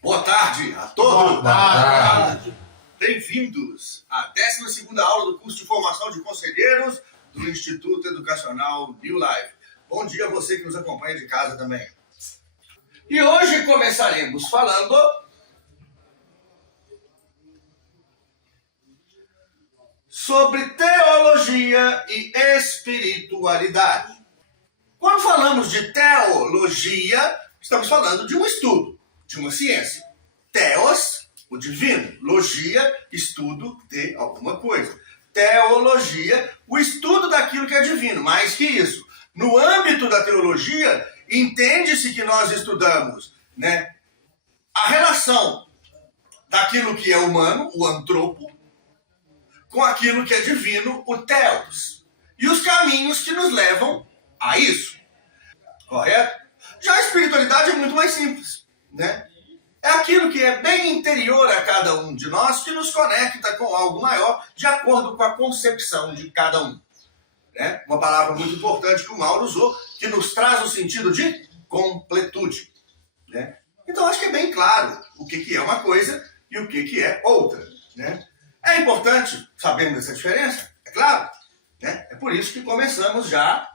Boa tarde a todos. Boa tarde. Bem-vindos à 12ª aula do curso de formação de conselheiros do Instituto Educacional New Life. Bom dia a você que nos acompanha de casa também. E hoje começaremos falando sobre teologia e espiritualidade. Quando falamos de teologia, estamos falando de um estudo, de uma ciência. Theos, o divino. Logia, estudo de alguma coisa. Teologia, o estudo daquilo que é divino. Mais que isso, no âmbito da teologia, entende-se que nós estudamos, a relação daquilo que é humano, o antropo, com aquilo que é divino, o theos. E os caminhos que nos levam a isso. Correto? Já a espiritualidade é muito mais simples, É aquilo que é bem interior a cada um de nós, que nos conecta com algo maior, de acordo com a concepção de cada um. Uma palavra muito importante que o Mauro usou, que nos traz o sentido de completude. Então acho que é bem claro o que é uma coisa e o que é outra. É importante sabermos essa diferença, é claro. É por isso que começamos já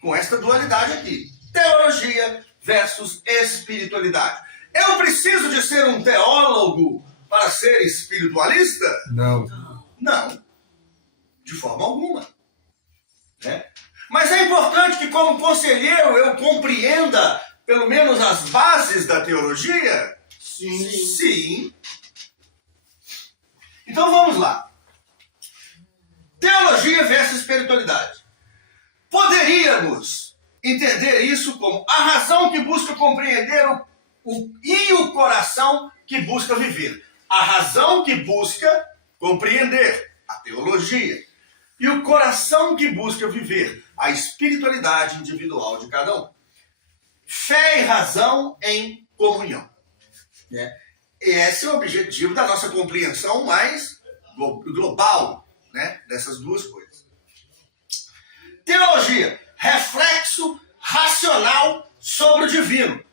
com esta dualidade aqui. Teologia versus espiritualidade. Eu preciso de ser um teólogo para ser espiritualista? Não. Não. De forma alguma. Mas é importante que, como conselheiro, eu compreenda pelo menos as bases da teologia? Sim. Então vamos lá. Teologia versus espiritualidade. Poderíamos entender isso como a razão que busca compreender e o coração que busca viver. A razão que busca compreender, a teologia. E o coração que busca viver, a espiritualidade individual de cada um. Fé e razão em comunhão. Esse é o objetivo da nossa compreensão mais global, dessas duas coisas. Teologia, reflexo racional sobre o divino.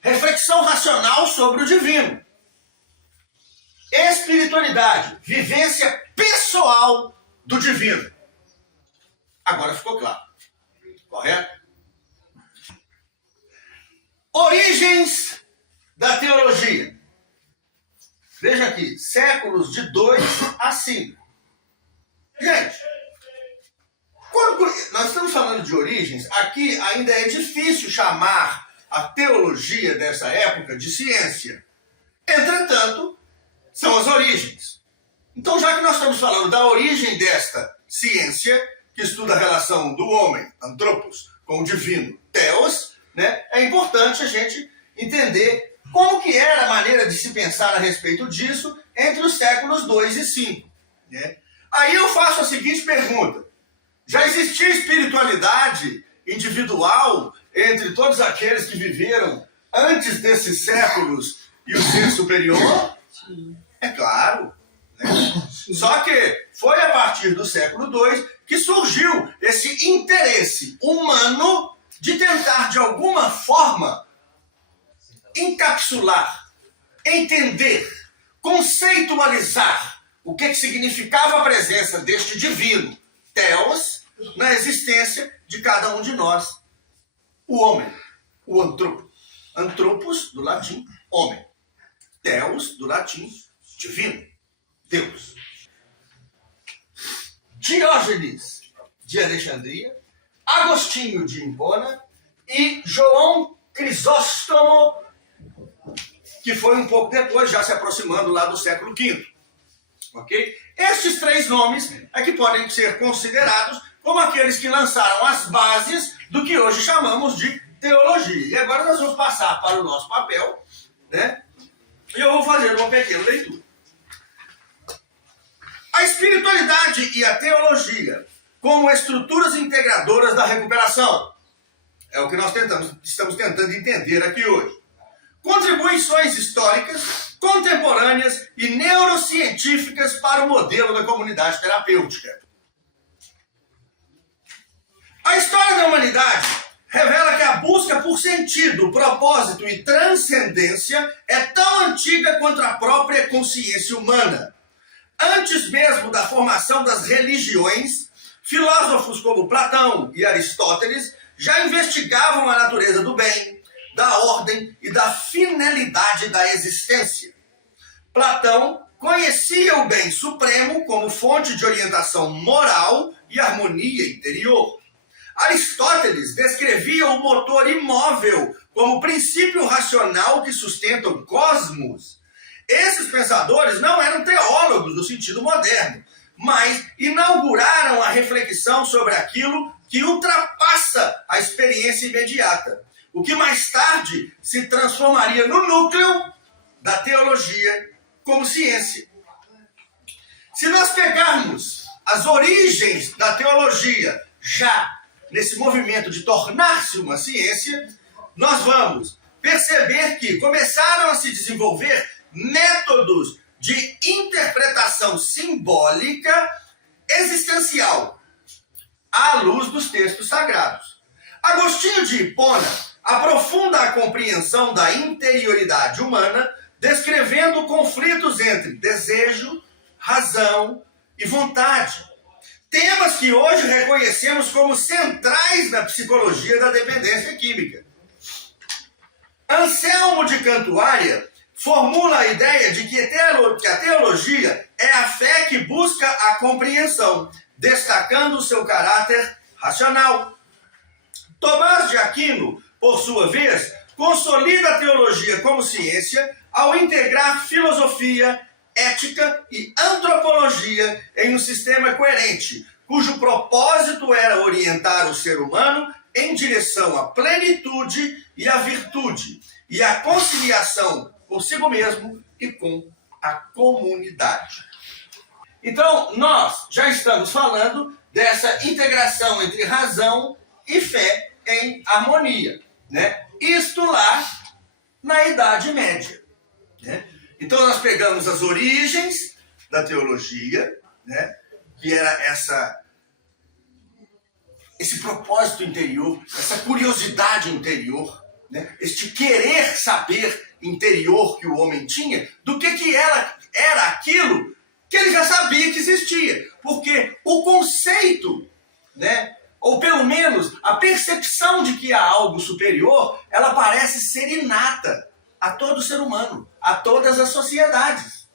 Reflexão racional sobre o divino. Espiritualidade, vivência pessoal do divino. Agora ficou claro. Correto? Origens da teologia. Veja aqui, séculos de 2 a 5. Gente, quando nós estamos falando de origens, aqui ainda é difícil chamar a teologia dessa época de ciência. Entretanto, são as origens. Então, já que nós estamos falando da origem desta ciência, que estuda a relação do homem, antropos, com o divino, theos, é importante a gente entender como que era a maneira de se pensar a respeito disso entre os séculos 2 e 5. Aí eu faço a seguinte pergunta. Já existia espiritualidade individual entre todos aqueles que viveram antes desses séculos e o ser superior? Sim. É claro. Só que foi a partir do século II que surgiu esse interesse humano de tentar, de alguma forma, encapsular, entender, conceitualizar o que significava a presença deste divino, theos, na existência de cada um de nós. O homem, o antropo. Antropos, do latim, homem. Theos, do latim, divino, Deus. Diógenes de Alexandria, Agostinho de Hipona e João Crisóstomo, que foi um pouco depois, já se aproximando lá do século V. Ok? Estes 3 nomes é que podem ser considerados como aqueles que lançaram as bases do que hoje chamamos de teologia. E agora nós vamos passar para o nosso papel, e eu vou fazer uma pequena leitura. A espiritualidade e a teologia como estruturas integradoras da recuperação. É o que nós estamos tentando entender aqui hoje. Contribuições históricas, contemporâneas e neurocientíficas para o modelo da comunidade terapêutica. A história da humanidade revela que a busca por sentido, propósito e transcendência é tão antiga quanto a própria consciência humana. Antes mesmo da formação das religiões, filósofos como Platão e Aristóteles já investigavam a natureza do bem, da ordem e da finalidade da existência. Platão conhecia o bem supremo como fonte de orientação moral e harmonia interior. Aristóteles descrevia o motor imóvel como princípio racional que sustenta o cosmos. Esses pensadores não eram teólogos no sentido moderno, mas inauguraram a reflexão sobre aquilo que ultrapassa a experiência imediata, o que mais tarde se transformaria no núcleo da teologia como ciência. Se nós pegarmos as origens da teologia já nesse movimento de tornar-se uma ciência, nós vamos perceber que começaram a se desenvolver métodos de interpretação simbólica existencial à luz dos textos sagrados. Agostinho de Hipona aprofunda a compreensão da interioridade humana, descrevendo conflitos entre desejo, razão e vontade. Temas que hoje reconhecemos como centrais na psicologia da dependência química. Anselmo de Cantuária formula a ideia de que a teologia é a fé que busca a compreensão, destacando o seu caráter racional. Tomás de Aquino, por sua vez, consolida a teologia como ciência ao integrar filosofia, ética e antropologia em um sistema coerente, cujo propósito era orientar o ser humano em direção à plenitude e à virtude, e à conciliação consigo mesmo e com a comunidade. Então, nós já estamos falando dessa integração entre razão e fé em harmonia, né? Isto lá na Idade Média, né? Então, nós pegamos as origens da teologia, né? Que era esse propósito interior, essa curiosidade interior, né? Este querer saber interior que o homem tinha, do que era aquilo que ele já sabia que existia. Porque o conceito, né, ou pelo menos a percepção de que há algo superior, ela parece ser inata a todo ser humano, a todas as sociedades.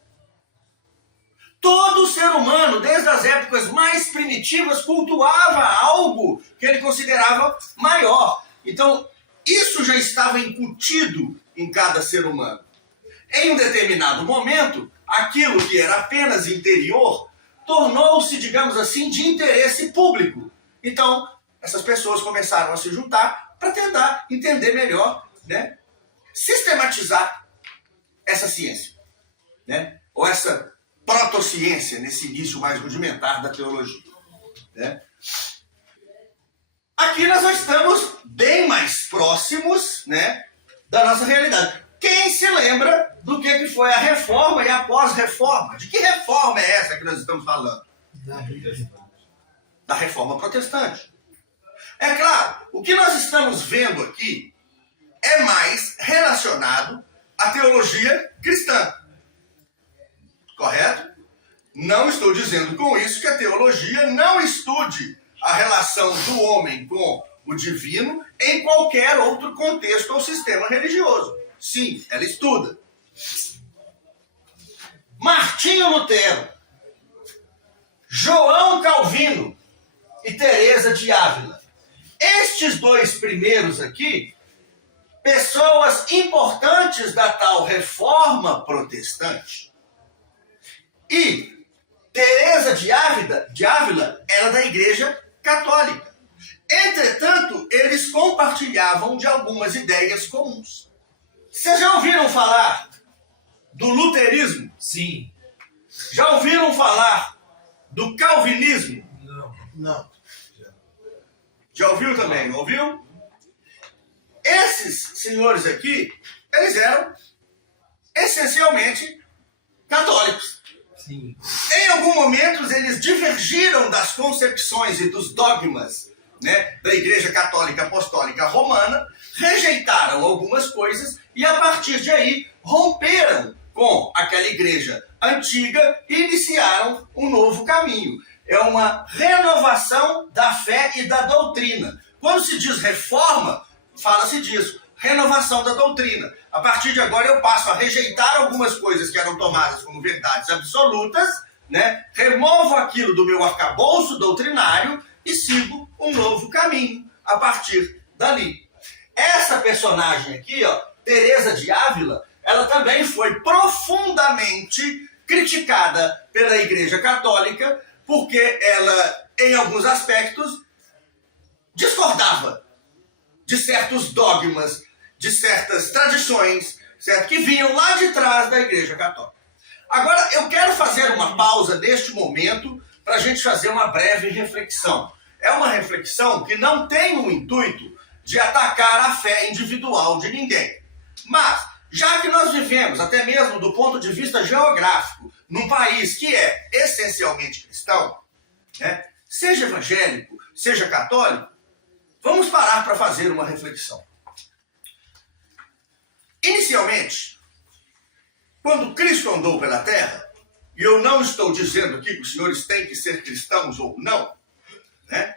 Todo ser humano, desde as épocas mais primitivas, cultuava algo que ele considerava maior. Então, isso já estava incutido em cada ser humano. Em um determinado momento, aquilo que era apenas interior tornou-se, digamos assim, de interesse público. Então, essas pessoas começaram a se juntar para tentar entender melhor, né, sistematizar essa ciência, né, ou essa protociência, nesse início mais rudimentar da teologia, né. Aqui nós já estamos bem mais próximos, né, da nossa realidade. Quem se lembra do que foi a reforma e a pós-reforma? De que reforma é essa que nós estamos falando? Da reforma protestante. É claro, o que nós estamos vendo aqui é mais relacionado à teologia cristã. Correto? Não estou dizendo com isso que a teologia não estude a relação do homem com o divino em qualquer outro contexto ou sistema religioso. Sim, ela estuda. Martinho Lutero, João Calvino e Teresa de Ávila. Estes dois primeiros aqui, pessoas importantes da tal reforma protestante. E Teresa de Ávila era da Igreja Católica. Entretanto, eles compartilhavam de algumas ideias comuns. Vocês já ouviram falar do luterismo? Sim. Já ouviram falar do calvinismo? Não. Já ouviu também, não ouviu? Esses senhores aqui, eles eram essencialmente católicos. Sim. Em algum momento, eles divergiram das concepções e dos dogmas, né, da Igreja Católica Apostólica Romana, mudaram algumas coisas e a partir de aí romperam com aquela igreja antiga e iniciaram um novo caminho. É uma renovação da fé e da doutrina. Quando se diz reforma, fala-se disso, renovação da doutrina. A partir de agora eu passo a rejeitar algumas coisas que eram tomadas como verdades absolutas, né? Removo aquilo do meu arcabouço doutrinário e sigo um novo caminho a partir dali. Essa personagem aqui, ó, Teresa de Ávila, ela também foi profundamente criticada pela Igreja Católica porque ela, em alguns aspectos, discordava de certos dogmas, de certas tradições, certo? Que vinham lá de trás da Igreja Católica. Agora, eu quero fazer uma pausa neste momento para a gente fazer uma breve reflexão. É uma reflexão que não tem o intuito de atacar a fé individual de ninguém. Mas, já que nós vivemos, até mesmo do ponto de vista geográfico, num país que é essencialmente cristão, né? Seja evangélico, seja católico, vamos parar para fazer uma reflexão. Inicialmente, quando Cristo andou pela terra, e eu não estou dizendo aqui que os senhores têm que ser cristãos ou não, né?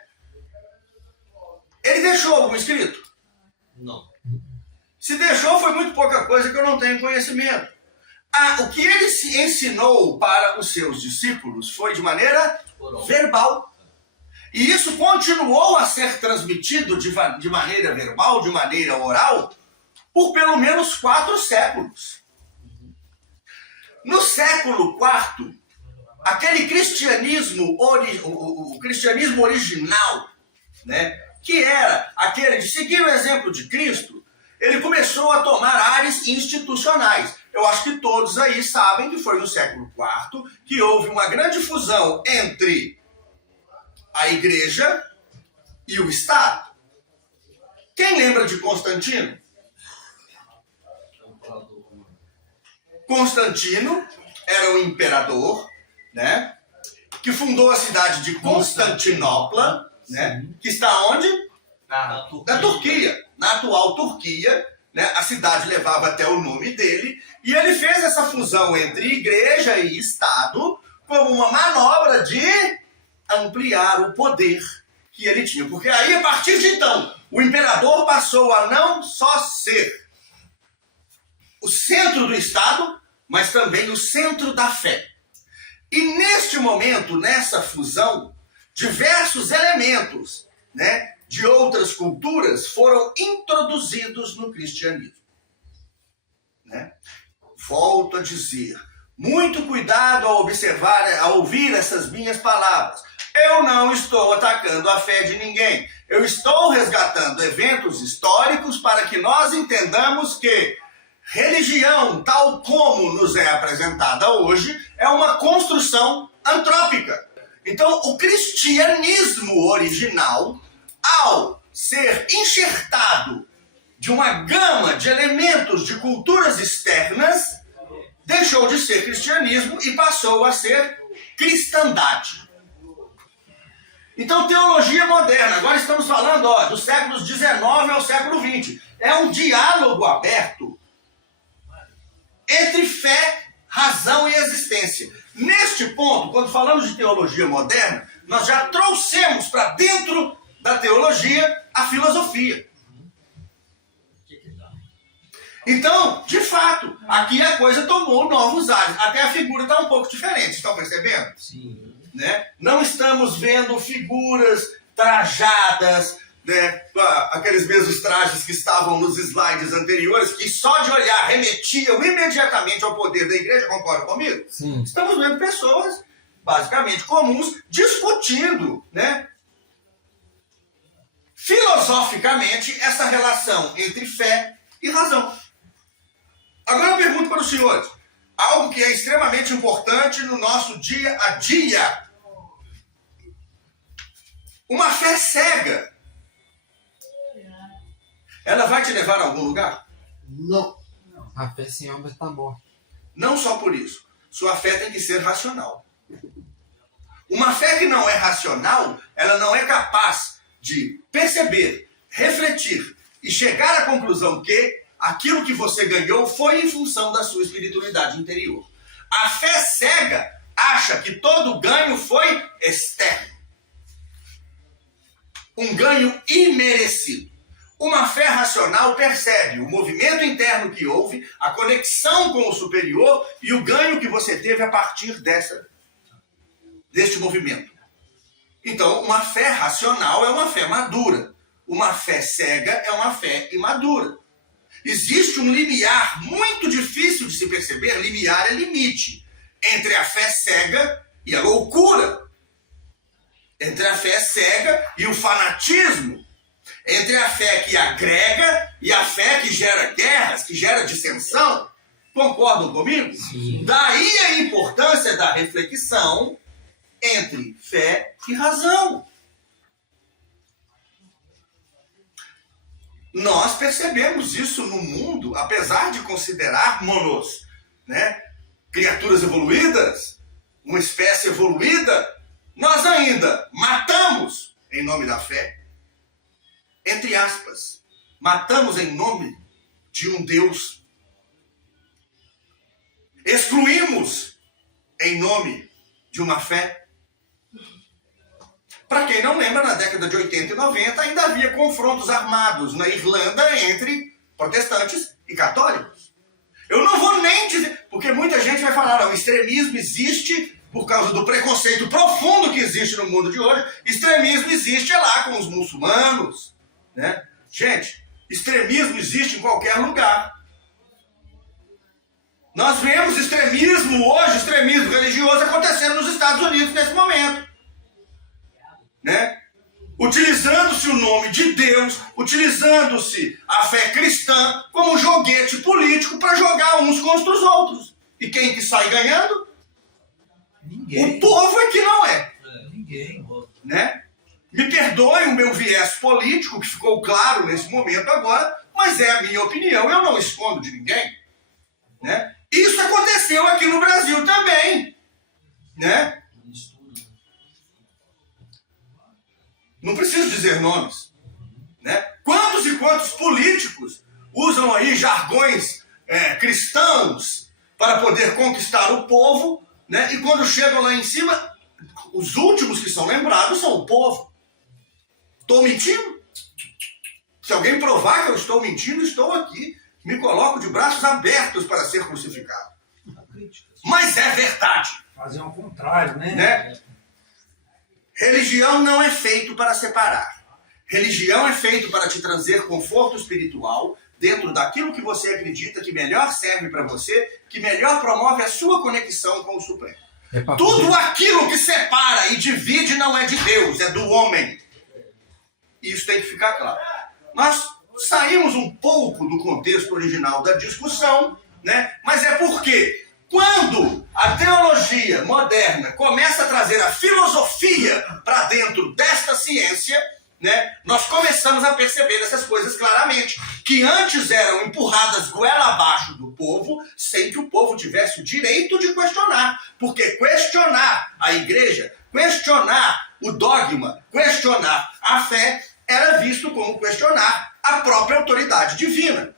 Ele deixou algum escrito? Não. Se deixou, foi muito pouca coisa que eu não tenho conhecimento. O que ele se ensinou para os seus discípulos foi de maneira verbal. E isso continuou a ser transmitido de maneira verbal, de maneira oral, por pelo menos 4 séculos. No século IV, aquele cristianismo, o cristianismo original, né, que era aquele de seguir o exemplo de Cristo, ele começou a tomar áreas institucionais. Eu acho que todos aí sabem que foi no século IV que houve uma grande fusão entre a igreja e o Estado. Quem lembra de Constantino? Constantino era um imperador, né, que fundou a cidade de Constantinopla, né, que está onde? Na Turquia, na atual Turquia, né, a cidade levava até o nome dele, e ele fez essa fusão entre igreja e Estado como uma manobra de ampliar o poder que ele tinha. Porque aí, a partir de então, o imperador passou a não só ser o centro do Estado, mas também o centro da fé. E neste momento, nessa fusão, diversos elementos, né, de outras culturas foram introduzidos no cristianismo. Né? Volto a dizer, muito cuidado ao observar, ao ouvir essas minhas palavras. Eu não estou atacando a fé de ninguém. Eu estou resgatando eventos históricos para que nós entendamos que religião, tal como nos é apresentada hoje, é uma construção antrópica. Então, o cristianismo original, ao ser enxertado de uma gama de elementos de culturas externas, deixou de ser cristianismo e passou a ser cristandade. Então, teologia moderna, agora estamos falando dos séculos XIX ao século XX. É um diálogo aberto entre fé, razão e existência. Neste ponto, quando falamos de teologia moderna, nós já trouxemos para dentro da teologia a filosofia. Então, de fato, aqui a coisa tomou novos ares. Até a figura está um pouco diferente, estão percebendo? Sim. Né? Não estamos vendo figuras trajadas, né? Aqueles mesmos trajes que estavam nos slides anteriores, que só de olhar remetiam imediatamente ao poder da igreja, concorda comigo? Sim. Estamos vendo pessoas, basicamente comuns, discutindo, né, filosoficamente, essa relação entre fé e razão. Agora eu pergunto para os senhores, algo que é extremamente importante no nosso dia a dia. Uma fé cega, ela vai te levar a algum lugar? Não. A fé sem obra está morta. Não só por isso. Sua fé tem que ser racional. Uma fé que não é racional, ela não é capaz de perceber, refletir e chegar à conclusão que aquilo que você ganhou foi em função da sua espiritualidade interior. A fé cega acha que todo ganho foi externo. Um ganho imerecido. Uma fé racional percebe o movimento interno que houve, a conexão com o superior e o ganho que você teve a partir deste movimento. Então, uma fé racional é uma fé madura. Uma fé cega é uma fé imadura. Existe um limiar muito difícil de se perceber, limiar é limite, entre a fé cega e a loucura. Entre a fé cega e o fanatismo. Entre a fé que agrega e a fé que gera guerras, que gera dissensão. Concordam comigo? Sim. Daí a importância da reflexão entre fé e razão. Nós percebemos isso no mundo, apesar de considerarmos-nos, né, criaturas evoluídas, uma espécie evoluída, nós ainda matamos em nome da fé. Entre aspas, matamos em nome de um Deus. Excluímos em nome de uma fé. Para quem não lembra, na década de 80 e 90 ainda havia confrontos armados na Irlanda entre protestantes e católicos. Eu não vou nem dizer, porque muita gente vai falar, não, extremismo existe por causa do preconceito profundo que existe no mundo de hoje. Extremismo existe lá com os muçulmanos, né? Gente, extremismo existe em qualquer lugar. Nós vemos extremismo hoje, extremismo religioso acontecendo nos Estados Unidos nesse momento, né? Utilizando-se o nome de Deus, utilizando-se a fé cristã como joguete político para jogar uns contra os outros. E quem que sai ganhando? Ninguém. O povo é que não é. Ninguém. Né? Me perdoe o meu viés político, que ficou claro nesse momento agora, mas é a minha opinião, eu não escondo de ninguém. Né? Isso aconteceu aqui no Brasil também. Né? Não preciso dizer nomes. Né? Quantos e quantos políticos usam aí jargões cristãos para poder conquistar o povo, né? E quando chegam lá em cima, os últimos que são lembrados são o povo. Estou mentindo? Se alguém provar que eu estou mentindo, estou aqui. Me coloco de braços abertos para ser crucificado. Mas é verdade. Fazer ao contrário, Né? Religião não é feito para separar. Religião é feito para te trazer conforto espiritual dentro daquilo que você acredita que melhor serve para você, que melhor promove a sua conexão com o Supremo. Tudo aquilo que separa e divide não é de Deus, é do homem. Isso tem que ficar claro. Nós saímos um pouco do contexto original da discussão, né? Mas é porque quando a teologia moderna começa a trazer a filosofia para dentro desta ciência, né, nós começamos a perceber essas coisas claramente, que antes eram empurradas goela abaixo do povo, sem que o povo tivesse o direito de questionar. Porque questionar a igreja, questionar o dogma, questionar a fé, era visto como questionar a própria autoridade divina.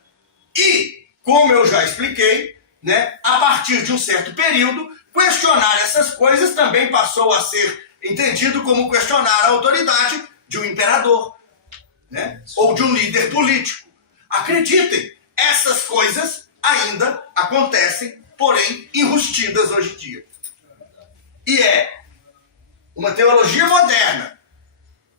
E, como eu já expliquei, né, a partir de um certo período, questionar essas coisas também passou a ser entendido como questionar a autoridade de um imperador, né, ou de um líder político. Acreditem, essas coisas ainda acontecem, porém enrustidas hoje em dia. E é uma teologia moderna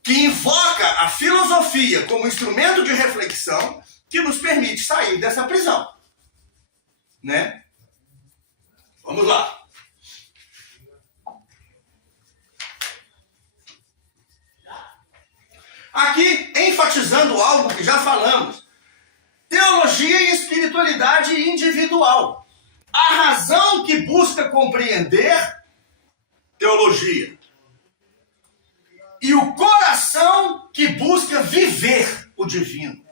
que invoca a filosofia como instrumento de reflexão que nos permite sair dessa prisão. Né? Vamos lá. Aqui, enfatizando algo que já falamos. Teologia e espiritualidade individual. A razão que busca compreender teologia. E o coração que busca viver o divino.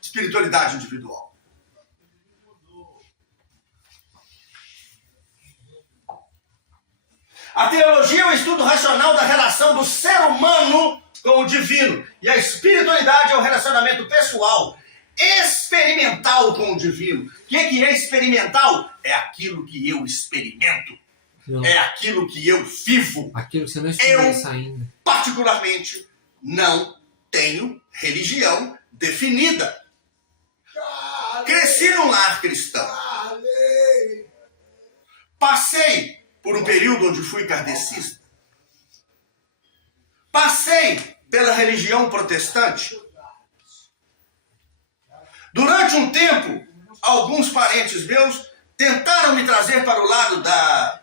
Espiritualidade individual. A teologia é o estudo racional da relação do ser humano com o divino. E a espiritualidade é o relacionamento pessoal, experimental com o divino. O que é experimental? É aquilo que eu experimento. Não. É aquilo que eu vivo. Aquilo que você não estudou isso ainda. Particularmente, não tenho religião definida. Cresci num lar cristão. Passei por um período onde fui kardecista. Passei pela religião protestante. Durante um tempo, alguns parentes meus tentaram me trazer para o lado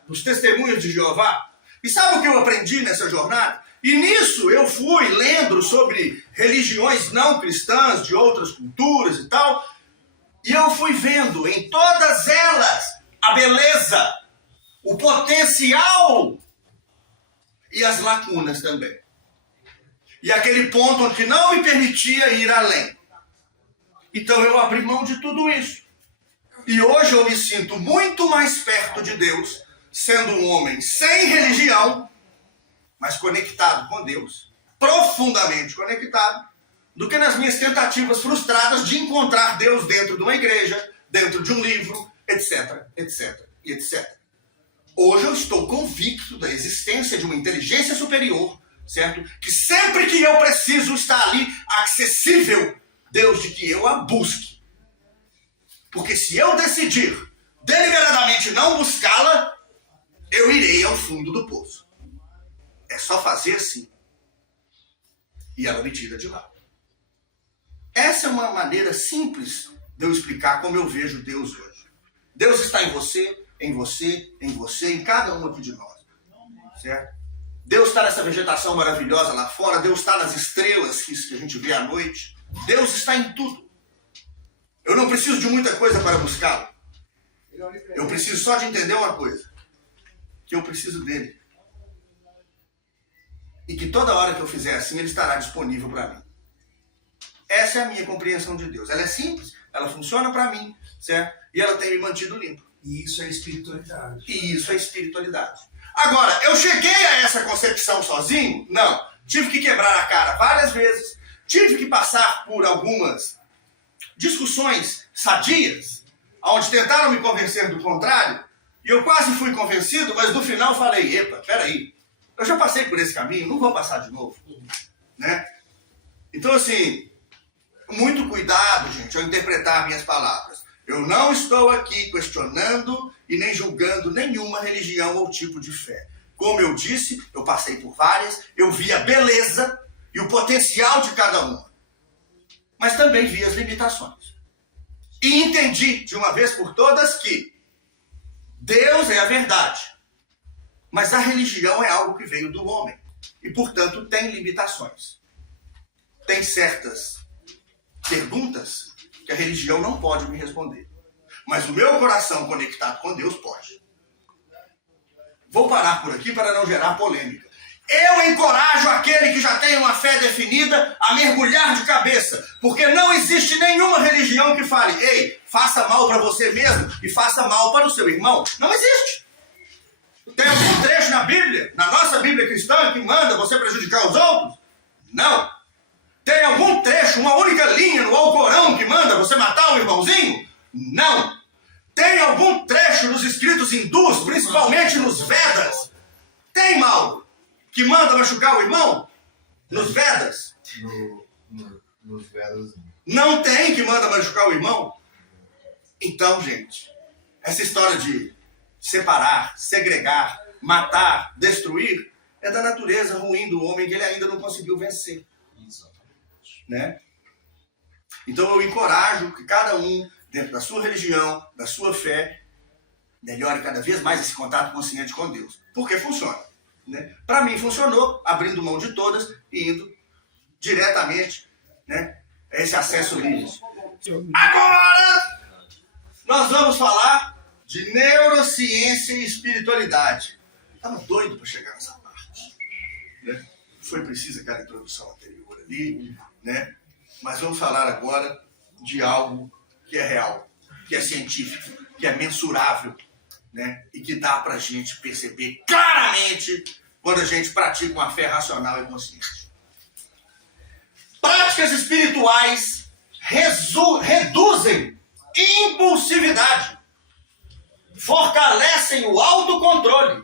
dos testemunhos de Jeová. E sabe o que eu aprendi nessa jornada? E nisso eu fui lendo sobre religiões não cristãs, de outras culturas e tal. E eu fui vendo em todas elas a beleza, o potencial e as lacunas também. E aquele ponto onde não me permitia ir além. Então eu abri mão de tudo isso. E hoje eu me sinto muito mais perto de Deus, sendo um homem sem religião, mas conectado com Deus, profundamente conectado, do que nas minhas tentativas frustradas de encontrar Deus dentro de uma igreja, dentro de um livro, etc, etc e etc. Hoje eu estou convicto da existência de uma inteligência superior, certo? Que sempre que eu preciso estar ali acessível, Deus de que eu a busque. Porque se eu decidir deliberadamente não buscá-la, eu irei ao fundo do poço. É só fazer assim. E ela me tira de lá. Essa é uma maneira simples de eu explicar como eu vejo Deus hoje. Deus está em você, em você, em você, em cada um aqui de nós. Certo? Deus está nessa vegetação maravilhosa lá fora, Deus está nas estrelas que a gente vê à noite. Deus está em tudo. Eu não preciso de muita coisa para buscá-lo. Eu preciso só de entender uma coisa. Que eu preciso dele. E que toda hora que eu fizer assim, ele estará disponível para mim. Essa é a minha compreensão de Deus. Ela é simples, ela funciona para mim, certo? E ela tem me mantido limpo. E isso é espiritualidade. E isso é espiritualidade. Agora, eu cheguei a essa concepção sozinho? Não. Tive que quebrar a cara várias vezes. Tive que passar por algumas discussões sadias, onde tentaram me convencer do contrário, e eu quase fui convencido, mas no final falei, epa, peraí, eu já passei por esse caminho, não vou passar de novo. Né? Então, assim, muito cuidado, gente, ao interpretar minhas palavras. Eu não estou aqui questionando e nem julgando nenhuma religião ou tipo de fé. Como eu disse, eu passei por várias, eu vi a beleza e o potencial de cada uma. Mas também vi as limitações. E entendi, de uma vez por todas, que Deus é a verdade. Mas a religião é algo que veio do homem. E, portanto, tem limitações. Tem certas perguntas que a religião não pode me responder. Mas o meu coração conectado com Deus pode. Vou parar por aqui para não gerar polêmica. Eu encorajo aquele que já tem uma fé definida a mergulhar de cabeça, porque não existe nenhuma religião que fale, ei, faça mal para você mesmo e faça mal para o seu irmão. Não existe. Tem algum trecho na Bíblia, na nossa Bíblia cristã, que manda você prejudicar os outros? Não. Tem algum trecho, uma única linha no Alcorão que manda você matar o irmãozinho? Não. Tem algum trecho nos escritos hindus, principalmente nos Vedas? Tem, Mauro, que manda machucar o irmão? Nos Vedas? Nos Vedas. Não tem que manda machucar o irmão? Então, gente, essa história de separar, segregar, matar, destruir, é da natureza ruim do homem que ele ainda não conseguiu vencer. Né? Então eu encorajo que cada um, dentro da sua religião, da sua fé, melhore cada vez mais esse contato consciente com Deus. Porque funciona. Né? Para mim funcionou, abrindo mão de todas e indo diretamente, né, a esse acesso livre. Agora, nós vamos falar de neurociência e espiritualidade. Estava doido para chegar nessa parte. Né? Foi preciso aquela introdução anterior ali, né? Mas vamos falar agora de algo que é real, que é científico, que é mensurável, né? E que dá para a gente perceber claramente quando a gente pratica uma fé racional e consciente. Práticas espirituais reduzem impulsividade, fortalecem o autocontrole,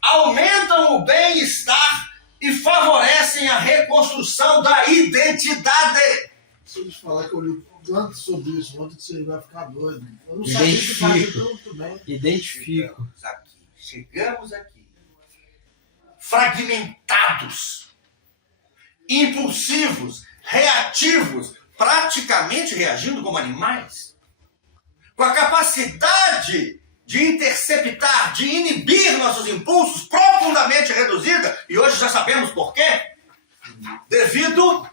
aumentam o bem-estar e favorecem a reconstrução da identidade. Se eu te falar que eu li tanto sobre isso, ontem que você vai ficar doido. Eu não sabia que fazia tanto bem. Identifico. Chegamos aqui, fragmentados, impulsivos, reativos, praticamente reagindo como animais, com a capacidade de interceptar, de inibir nossos impulsos profundamente reduzida, e hoje já sabemos por quê, devido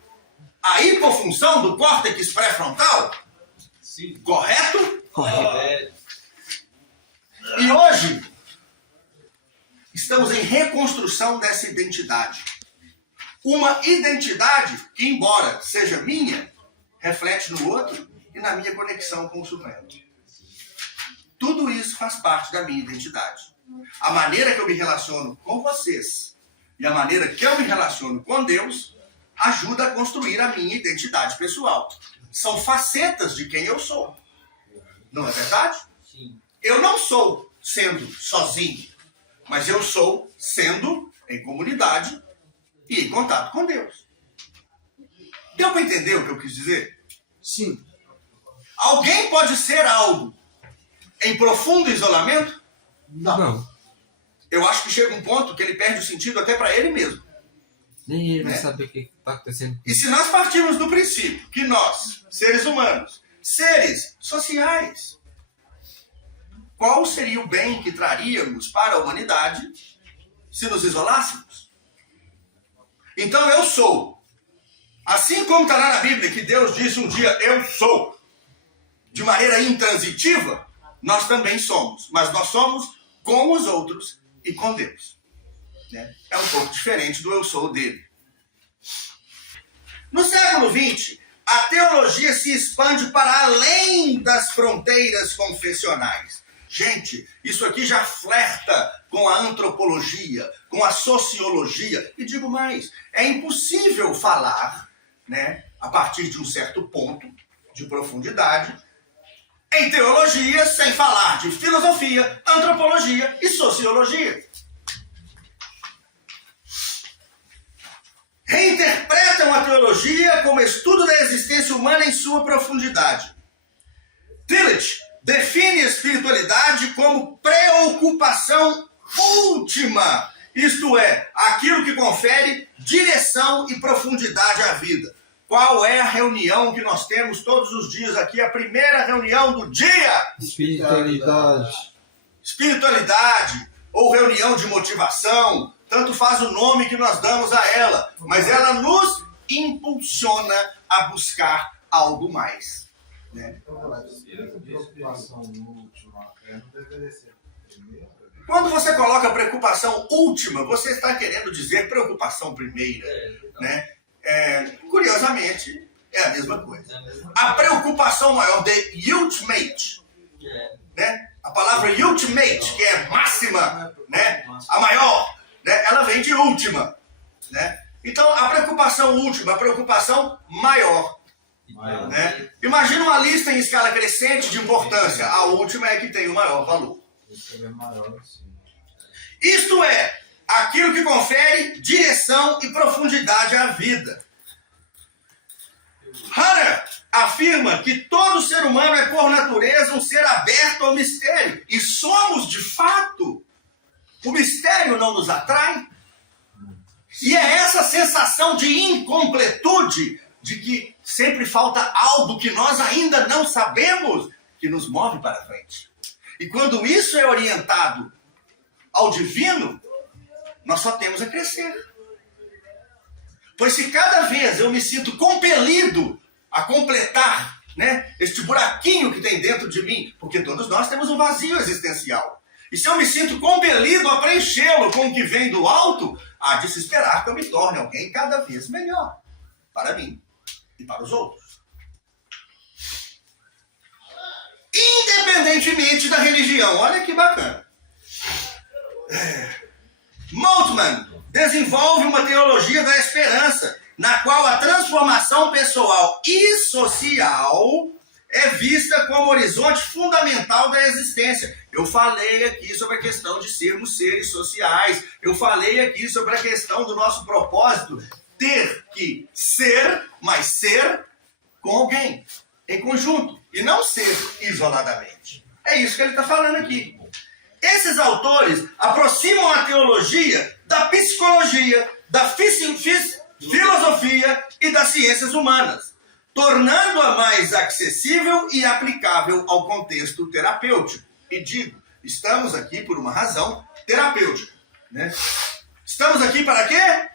à hipofunção do córtex pré-frontal. Sim. Correto? Correto. E hoje estamos em reconstrução dessa identidade. Uma identidade que, embora seja minha, reflete no outro e na minha conexão com o Supremo. Tudo isso faz parte da minha identidade. A maneira que eu me relaciono com vocês e a maneira que eu me relaciono com Deus ajuda a construir a minha identidade pessoal. São facetas de quem eu sou. Não é verdade? Sim. Eu não sou sendo sozinho, mas eu sou sendo em comunidade e em contato com Deus. Deu para entender o que eu quis dizer? Sim. Alguém pode ser algo em profundo isolamento? Não. Eu acho que chega um ponto que ele perde o sentido até para ele mesmo. Nem ele vai Né? saber o que está acontecendo. E se nós partirmos do princípio que nós, seres humanos, seres sociais, qual seria o bem que traríamos para a humanidade se nos isolássemos? Então eu sou. Assim como está lá na Bíblia que Deus disse um dia, eu sou, de maneira intransitiva, nós também somos. Mas nós somos com os outros e com Deus. Né? É um pouco diferente do eu sou dele. No século XX, a teologia se expande para além das fronteiras confessionais. Gente, isso aqui já flerta com a antropologia, com a sociologia. E digo mais, é impossível falar, né, a partir de um certo ponto de profundidade, em teologia sem falar de filosofia, antropologia e sociologia. Reinterpretam a teologia como estudo da existência humana em sua profundidade. Tillich define a espiritualidade como preocupação última, isto é, aquilo que confere direção e profundidade à vida. Qual é a reunião que nós temos todos os dias aqui? A primeira reunião do dia? Espiritualidade. Espiritualidade, ou reunião de motivação, tanto faz o nome que nós damos a ela, mas ela nos impulsiona a buscar algo mais. Né? Preocupação última, não deveria ser primeira. Quando você coloca preocupação última, você está querendo dizer preocupação primeira. Né? Curiosamente, é a mesma coisa. A preocupação maior, the ultimate, né? A palavra ultimate, que é máxima, né? A maior, né? Ela vem de última. Né? Então, a preocupação última, a preocupação maior. Né? Imagina uma lista em escala crescente de importância. A última é que tem o maior valor. Isto é, aquilo que confere direção e profundidade à vida. Hunter afirma que todo ser humano é por natureza um ser aberto ao mistério. E somos de fato. O mistério não nos atrai? E é essa sensação de incompletude, de que sempre falta algo que nós ainda não sabemos, que nos move para frente. E quando isso é orientado ao divino, nós só temos a crescer. Pois se cada vez eu me sinto compelido a completar, né, este buraquinho que tem dentro de mim, porque todos nós temos um vazio existencial. E se eu me sinto compelido a preenchê-lo com o que vem do alto, há de se esperar que eu me torne alguém cada vez melhor. Para mim e para os outros. Independentemente da religião. Olha que bacana. Moltmann desenvolve uma teologia da esperança na qual a transformação pessoal e social é vista como horizonte fundamental da existência. Eu falei aqui sobre a questão de sermos seres sociais. Eu falei aqui sobre a questão do nosso propósito ter que ser, mas ser com alguém, em conjunto, e não ser isoladamente. É isso que ele está falando aqui. Esses autores aproximam a teologia da psicologia, da filosofia e das ciências humanas, tornando-a mais acessível e aplicável ao contexto terapêutico. E digo, estamos aqui por uma razão terapêutica, né? Estamos aqui para quê?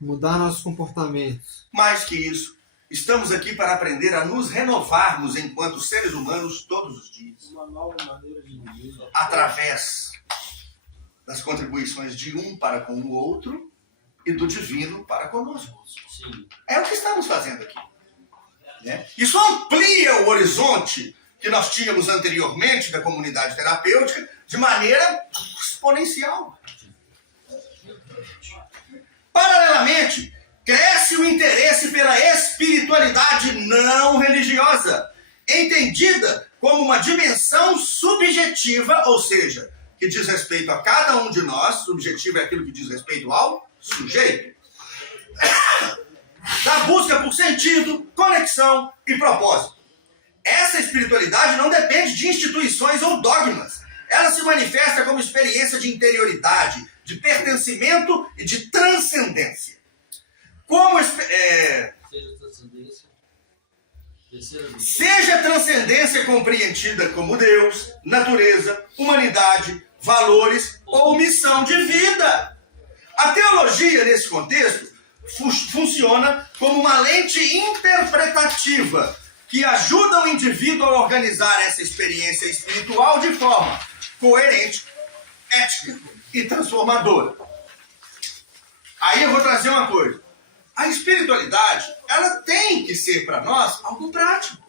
Mudar nossos comportamentos. Mais que isso, estamos aqui para aprender a nos renovarmos enquanto seres humanos todos os dias, Uma nova maneira de viver. através das contribuições de um para com o outro e do divino para conosco. Sim. É o que estamos fazendo aqui, né? Isso amplia o horizonte que nós tínhamos anteriormente da comunidade terapêutica de maneira exponencial. Paralelamente, cresce o interesse pela espiritualidade não religiosa, entendida como uma dimensão subjetiva, ou seja, que diz respeito a cada um de nós. Subjetivo é aquilo que diz respeito ao sujeito. Da busca por sentido, conexão e propósito. Essa espiritualidade não depende de instituições ou dogmas. Ela se manifesta como experiência de interioridade, de pertencimento e de transcendência. Como seja transcendência compreendida como Deus, natureza, humanidade, valores ou missão de vida. A teologia, nesse contexto, funciona como uma lente interpretativa que ajuda o indivíduo a organizar essa experiência espiritual de forma coerente, ética e transformadora. Aí eu vou trazer uma coisa. A espiritualidade, ela tem que ser para nós algo prático,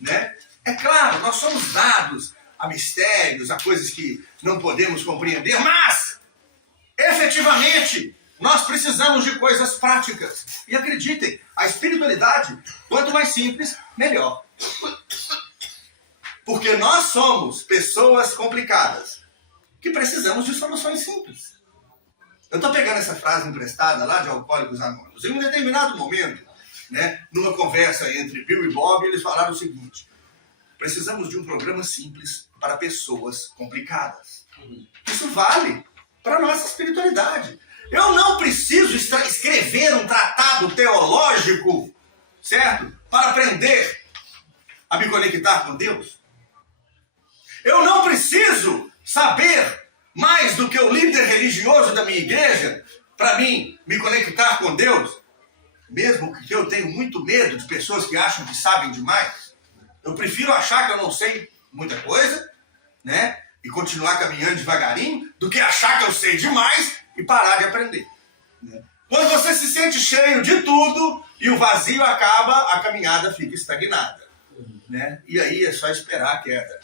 né? É claro, nós somos dados a mistérios, a coisas que não podemos compreender, mas, efetivamente, nós precisamos de coisas práticas. E acreditem, a espiritualidade, quanto mais simples, melhor. Porque nós somos pessoas complicadas, que precisamos de soluções simples. Eu estou pegando essa frase emprestada lá de Alcoólicos Anônimos. Em um determinado momento, né, numa conversa entre Bill e Bob, eles falaram o seguinte: precisamos de um programa simples para pessoas complicadas. Isso vale para a nossa espiritualidade. Eu não preciso escrever um tratado teológico, certo? Para aprender a me conectar com Deus. Eu não preciso saber mais do que o líder religioso da minha igreja para mim me conectar com Deus. Mesmo que eu tenho muito medo de pessoas que acham que sabem demais. Eu prefiro achar que eu não sei muita coisa, né? E continuar caminhando devagarinho, do que achar que eu sei demais e parar de aprender, né? Quando você se sente cheio de tudo e o vazio acaba, a caminhada fica estagnada, né? E aí é só esperar a queda.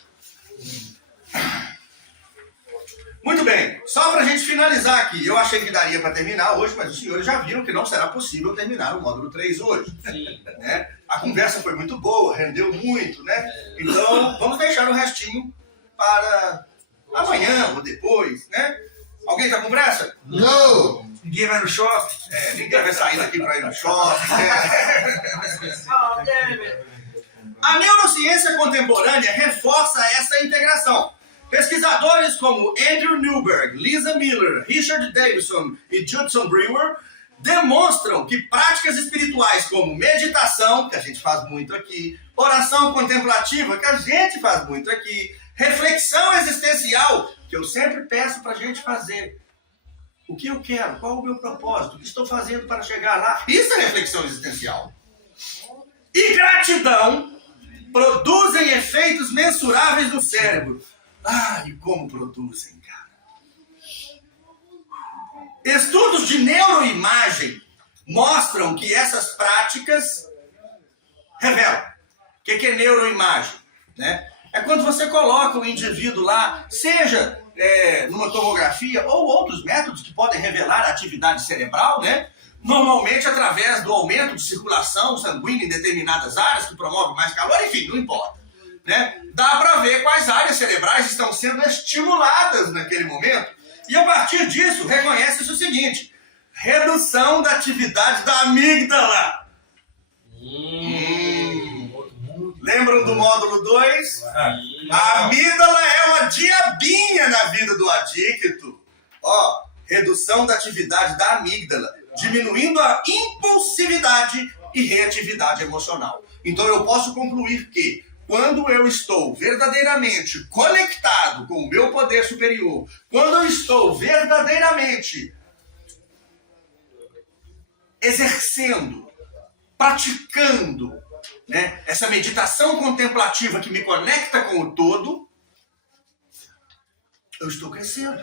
Muito bem, só para a gente finalizar aqui, eu achei que daria para terminar hoje, mas os senhores já viram que não será possível terminar o módulo 3 hoje. Sim. Né? A conversa foi muito boa, rendeu muito, né? Então, vamos deixar o restinho para amanhã ou depois, né? Alguém está com pressa? Não! Ninguém vai no shopping? Ninguém vai sair daqui para ir no shopping. A neurociência contemporânea reforça essa integração. Pesquisadores como Andrew Newberg, Lisa Miller, Richard Davidson e Judson Brewer demonstram que práticas espirituais como meditação, que a gente faz muito aqui, oração contemplativa, que a gente faz muito aqui, reflexão existencial, que eu sempre peço para a gente fazer. O que eu quero? Qual o meu propósito? O que estou fazendo para chegar lá? Isso é reflexão existencial. E gratidão produzem efeitos mensuráveis no cérebro. E como produzem, cara. Estudos de neuroimagem mostram que essas práticas revelam. O que é neuroimagem? Né? É quando você coloca o indivíduo lá, seja numa tomografia ou outros métodos que podem revelar a atividade cerebral, né? normalmente através do aumento de circulação sanguínea em determinadas áreas, que promove mais calor, enfim, não importa. Né? Dá para ver quais áreas cerebrais estão sendo estimuladas naquele momento. E a partir disso, reconhece-se o seguinte: redução da atividade da amígdala. Lembram do módulo 2? A amígdala é uma diabinha na vida do adicto. Ó, redução da atividade da amígdala, diminuindo a impulsividade e reatividade emocional. Então eu posso concluir que, quando eu estou verdadeiramente conectado com o meu poder superior, quando eu estou verdadeiramente exercendo, praticando, né, essa meditação contemplativa que me conecta com o todo, eu estou crescendo.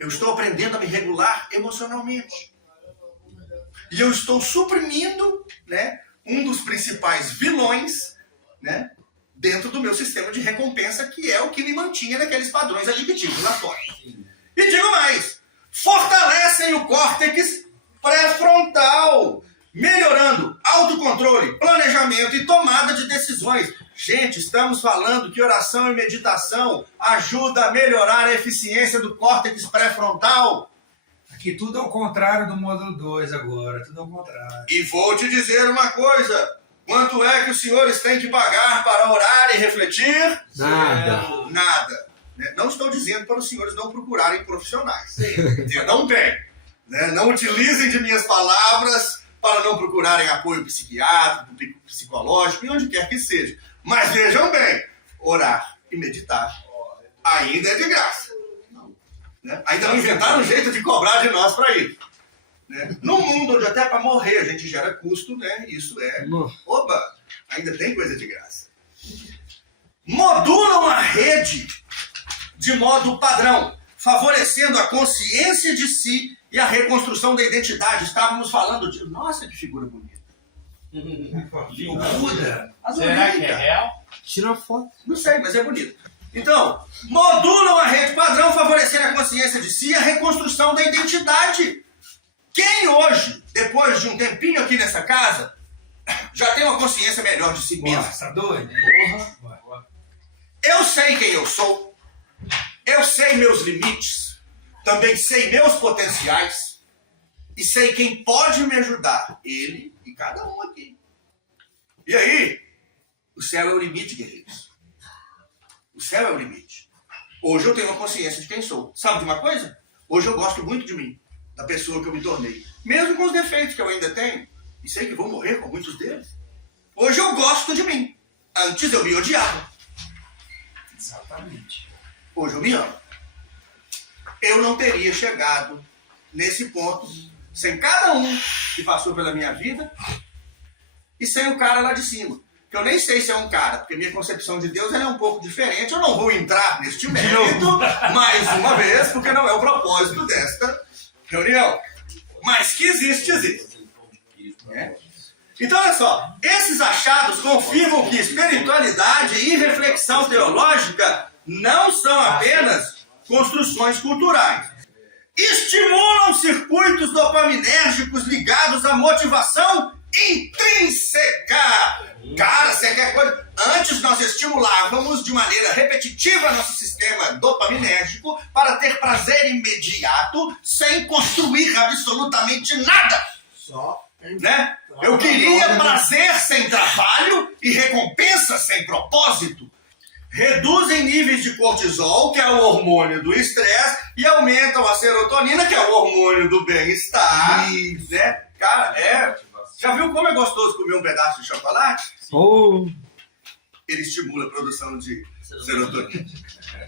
Eu estou aprendendo a me regular emocionalmente. E eu estou suprimindo, né, um dos principais vilões, né, dentro do meu sistema de recompensa, que é o que me mantinha naqueles padrões adictivos lá fora. E digo mais, fortalecem o córtex pré-frontal, melhorando autocontrole, planejamento e tomada de decisões. Gente, estamos falando que oração e meditação ajuda a melhorar a eficiência do córtex pré-frontal. Aqui tudo ao contrário do módulo 2 agora, tudo ao contrário. E vou te dizer uma coisa, quanto é que os senhores têm que pagar para orar e refletir? Nada. Nada. Não estou dizendo para os senhores não procurarem profissionais. Entendam bem. Não utilizem de minhas palavras para não procurarem apoio psiquiátrico, psicológico, e onde quer que seja. Mas vejam bem, orar e meditar ainda é de graça. Né? Ainda não inventaram um jeito de cobrar de nós para isso. Né? No mundo onde até para morrer a gente gera custo, né? Isso é... Opa, ainda tem coisa de graça. Modulam a rede de modo padrão, favorecendo a consciência de si e a reconstrução da identidade. Estávamos falando de... Nossa, que figura bonita. Muda. Será que é real? Tira a foto. Não sei, mas é bonito. Então, modulam a rede padrão, favorecendo a consciência de si e a reconstrução da identidade. Quem hoje, depois de um tempinho aqui nessa casa, já tem uma consciência melhor de si mesmo? Nossa, tá doido? Eu sei quem eu sou. Eu sei meus limites. Também sei meus potenciais. E sei quem pode me ajudar. Ele e cada um aqui. E aí, o céu é o limite, guerreiros. O céu é o limite. Hoje eu tenho uma consciência de quem sou. Sabe de uma coisa? Hoje eu gosto muito de mim. Da pessoa que eu me tornei. Mesmo com os defeitos que eu ainda tenho. E sei que vou morrer com muitos deles. Hoje eu gosto de mim. Antes eu me odiava. Exatamente. Hoje eu me amo. Eu não teria chegado nesse ponto sem cada um que passou pela minha vida e sem o cara lá de cima. Que eu nem sei se é um cara, porque minha concepção de Deus ela é um pouco diferente. Eu não vou entrar neste mérito mais uma vez, porque não é o propósito desta reunião. Mas que existe, existe. É? Então, olha só, esses achados confirmam que espiritualidade e reflexão teológica não são apenas construções culturais. Estimulam circuitos dopaminérgicos ligados à motivação intrínseca. Cara, você quer coisa? Antes nós estimulávamos de maneira repetitiva nosso sistema dopaminérgico para ter prazer imediato sem construir absolutamente nada. Só. Né? Eu queria prazer sem trabalho e recompensa sem propósito. Reduzem níveis de cortisol, que é o hormônio do estresse, e aumentam a serotonina, que é o hormônio do bem-estar. Né? Cara, já viu como é gostoso comer um pedaço de chocolate? Oh. Ele estimula a produção de serotonina.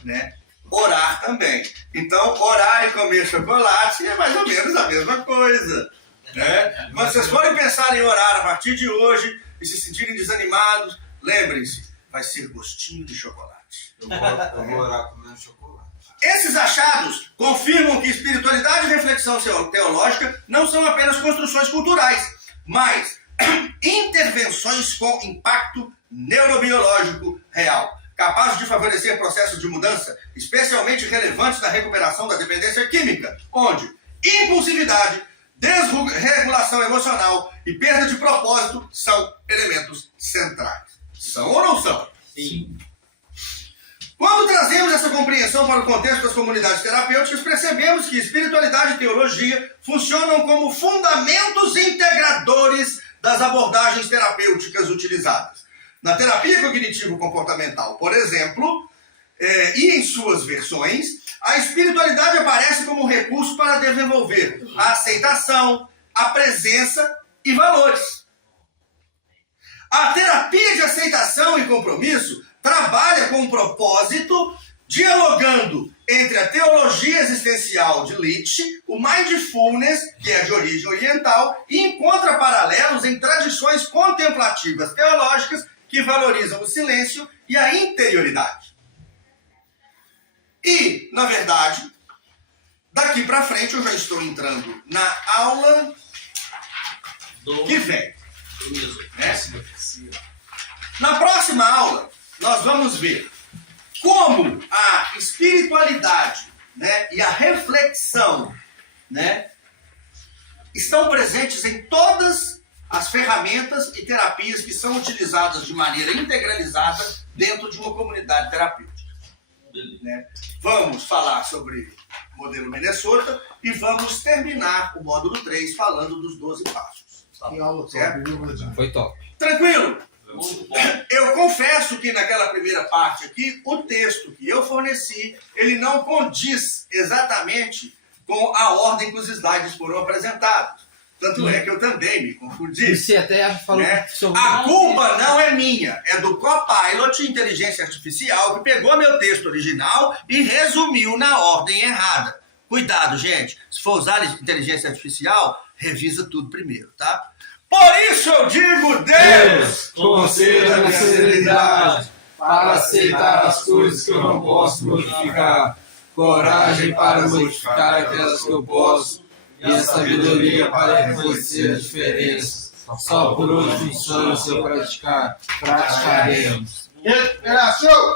Né? Orar também. Então, orar e comer chocolate é mais ou menos a mesma coisa. Né? Mas se vocês forem pensar em orar a partir de hoje e se sentirem desanimados, lembrem-se, vai ser gostinho de chocolate. Eu vou orar comendo chocolate. Esses achados confirmam que espiritualidade e reflexão teológica não são apenas construções culturais, mas intervenções com impacto neurobiológico real, capazes de favorecer processos de mudança, especialmente relevantes na recuperação da dependência química, onde impulsividade, desregulação emocional e perda de propósito são elementos centrais. São ou não são? Sim. Quando trazemos essa compreensão para o contexto das comunidades terapêuticas, percebemos que espiritualidade e teologia funcionam como fundamentos integradores das abordagens terapêuticas utilizadas. Na terapia cognitivo-comportamental, por exemplo, e em suas versões, a espiritualidade aparece como um recurso para desenvolver a aceitação, a presença e valores. A terapia de aceitação e compromisso trabalha com um propósito, dialogando entre a teologia existencial de Leach, o mindfulness, que é de origem oriental, e encontra paralelos em tradições contemplativas teológicas que valorizam o silêncio e a interioridade. E, na verdade, daqui para frente eu já estou entrando na aula que vem. Né? Na próxima aula, nós vamos ver como a espiritualidade, né, e a reflexão, né, estão presentes em todas as ferramentas e terapias que são utilizadas de maneira integralizada dentro de uma comunidade terapêutica. Né? Vamos falar sobre o modelo Minnesota e vamos terminar o módulo 3 falando dos 12 passos. Que aula Certo? top, viu, Vladimir? Foi top. Tranquilo? Eu confesso que naquela primeira parte aqui, o texto que eu forneci, ele não condiz exatamente com a ordem que os slides foram apresentados. Tanto é que eu também me confundi. Você até falou Né? sobre... A culpa não é minha, é do Copilot, inteligência artificial, que pegou meu texto original e resumiu na ordem errada. Cuidado, gente. Se for usar inteligência artificial, revisa tudo primeiro, tá? Por isso eu digo, Deus, conceda-me a serenidade para aceitar as coisas que eu não posso modificar, coragem para modificar aquelas que eu posso, e a sabedoria para reconhecer a diferença. Só por hoje funciona se eu praticar. Praticaremos. Operação!